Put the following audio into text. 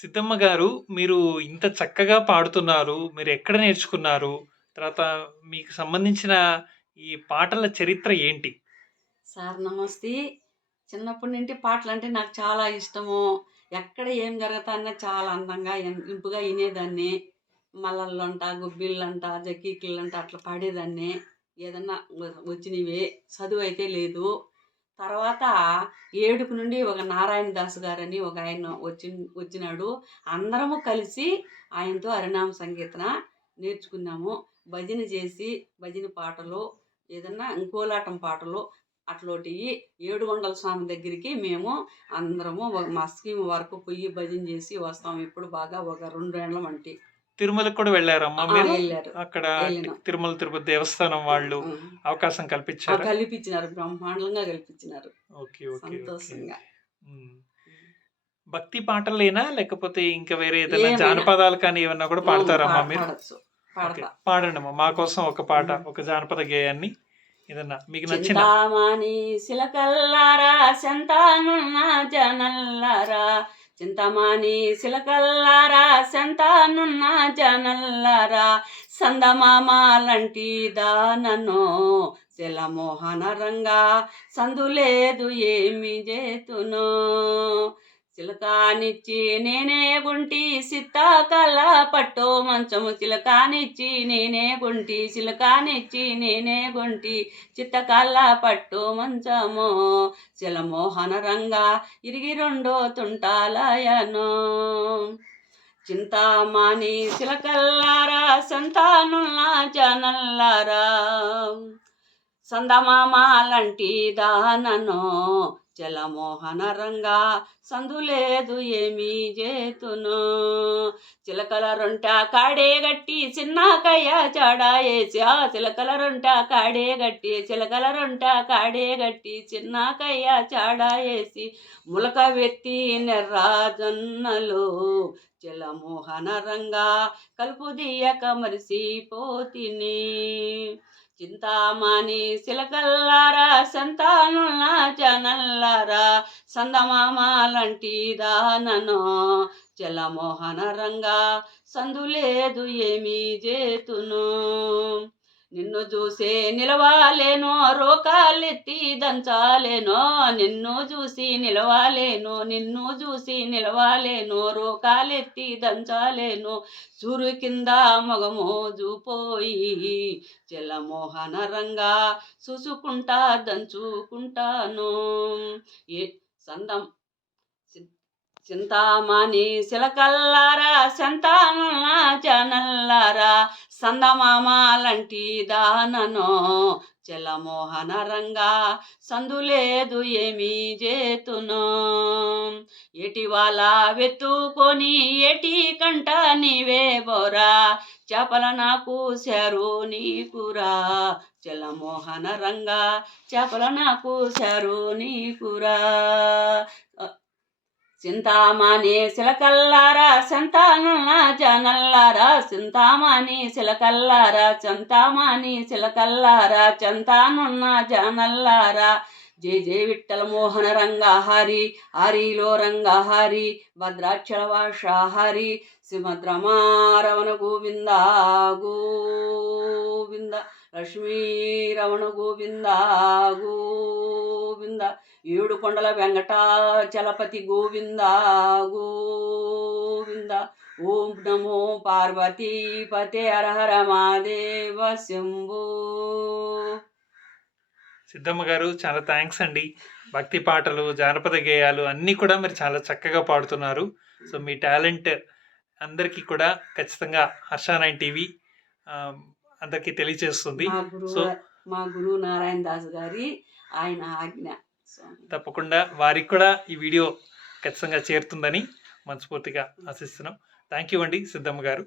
సిద్ధమ్మ గారు, మీరు ఇంత చక్కగా పాడుతున్నారు. మీరెక్కడ నేర్చుకున్నారు? తర్వాత మీకు సంబంధించిన ఈ పాటల చరిత్ర ఏంటి? సార్ నమస్తే. చిన్నప్పటి నుండి పాటలంటే నాకు చాలా ఇష్టము. ఎక్కడ ఏం జరుగుతాన్నా చాలా అందంగా, ఇంపుగా ఇనేదాన్ని. మల్లళ్ళంట, గుబ్బిళ్ళంట, జక్కీకిళ్ళంట అట్లా పాడేదాన్ని. ఏదన్నా వచ్చినవే. చదువయితే లేదు. తర్వాత ఏడుపు నుండి ఒక నారాయణదాసు గారని ఒక ఆయన వచ్చినాడు. అందరము కలిసి ఆయనతో హరినామ సంకీర్తన నేర్చుకున్నాము. భజన చేసి, భజన పాటలు, ఏదన్నా కోలాటం పాటలు అట్లోటియి ఏడుగొండల స్వామి దగ్గరికి మేము అందరము మా స్కీమ్ వరకు పోయి భజన చేసి వస్తాం. ఇప్పుడు బాగా ఒక 2 ఏళ్ల వంటి. తిరుమలకి కూడా వెళ్లారమ్మా మీరు? వెళ్ళారు. అక్కడ వెళ్ళినాం. తిరుమల తిరుపతి దేవస్థానం వాళ్ళు అవకాశం కల్పించారా? కల్పించినారు. బ్రహ్మాండంగా కల్పించినారు. ఓకే. ఓకే. ఓకే. సంతోషంగా. హ్మ్. భక్తి పాటలేనా? లేకపోతే ఇంకా వేరే ఏదైనా ఏమైనా జానపదాలు కానీ ఏమన్నా కూడా పాడతారమ్మా మీరు? పాడొచ్చు. ఓకే. పాడతా. పాడండమ్మా. మా కోసం ఒక పాట, ఒక జానపద గేయాన్ని ఏదన్నా మీకు నచ్చిన. చింతామణి సిలకల్లారా సంతానున్న జనల్లారా, చింతమాని సిలకల్లారా సంతానున్న జనల్లారా, సందమామాలంటి దానను శిలమోహన రంగా, సందులేదు ఏమి చేతును. చిలకానిచ్చి నేనే గుంటి సిత్తాకల పట్టో మంచము, చిలకానిచ్చి నేనే గుంటి, చిలకానిచ్చి నేనే గుంటి చిత్తకల్ల పట్టు మంచము, శిలమోహన రంగా ఇరిగి రెండో తుంటాలయను. చింతామణి చిలకల్లారా సంతానుల్లా జనల్లారా, సందమామాలంటి దానను చలమోహన రంగా, సందులేదు ఏమీ చేతును. చిలకల రొంట కాడేగట్టి చిన్నాకయ్య చాడాయేసి, చిలకల రొంట కాడేగట్టి, చిలకల రొంట కాడేగట్టి చిన్నాకయ్య చాడాయేసి, ములక వెత్తి నెర్రాజొన్నలు చలమోహన రంగా, కలుపు దియ్యక మరిసిపోతిని. చింతామణి సిలకల్లారా సంతానుల జనల్లారా, సందమామాలంటి దానను చలమోహన రంగా, సందులేదు ఏమీ చేతును. నిన్ను చూసే నిలవాలేనో రోకాలెత్తి దంచాలేనో, నిన్ను చూసి నిలవాలేను, నిన్ను చూసి నిలవాలేను, రోకాలెత్తి దంచాలేను, సూరు కింద మగమోజు పోయి చలమోహన రంగా, చూసుకుంటా దంచుకుంటాను. ఏ సందం చింతామణి సిలకల్లారా సంతానుల జనల్లారా, సందమామాలంటి దానను చలమోహన రంగా, సందులేదు ఏమీ చేతును. ఎటివాల వెత్తుకొని ఏటి కంట నీవే బోరా, చేపల నాకు శారు నీకురా, చలమోహన రంగా చేపల నాకు శారు నీకురా. చింతామణి సిలకల్లారా సంతానుల జనల్లారా, చింతామణి సిలకల్లారా, చింతామణి సిలకల్లారా, చింతానున్న జనల్లారా, జయ జయ విఠల మోహన రంగా హరి, హరిలో రంగా హరి, భద్రాచల వాష హరి, శ్రీమద్రమారమణ గోవింద గోవింద, లక్ష్మీ రమణ గోవింద గోవింద, ఏడు కొండల వెంకటాచలపతి గోవింద గోవింద, ఓం నమో పార్వతీపతే హర హర మహాదేవ శంభో. సిద్ధమ్మ గారు, చాలా థ్యాంక్స్ అండి. భక్తి పాటలు, జానపద గేయాలు అన్నీ కూడా మీరు చాలా చక్కగా పాడుతున్నారు. సో మీ టాలెంట్ అందరికీ కూడా ఖచ్చితంగా హర్ష9 టీవీ అందరికీ తెలియజేస్తుంది. సో మా గురువు నారాయణ దాస్ గారి ఆయన ఆజ్ఞ. తప్పకుండా వారికి కూడా ఈ వీడియో ఖచ్చితంగా చేరుతుందని మనస్ఫూర్తిగా ఆశిస్తున్నాం. థ్యాంక్ యూ అండి సిద్ధమ్మ గారు.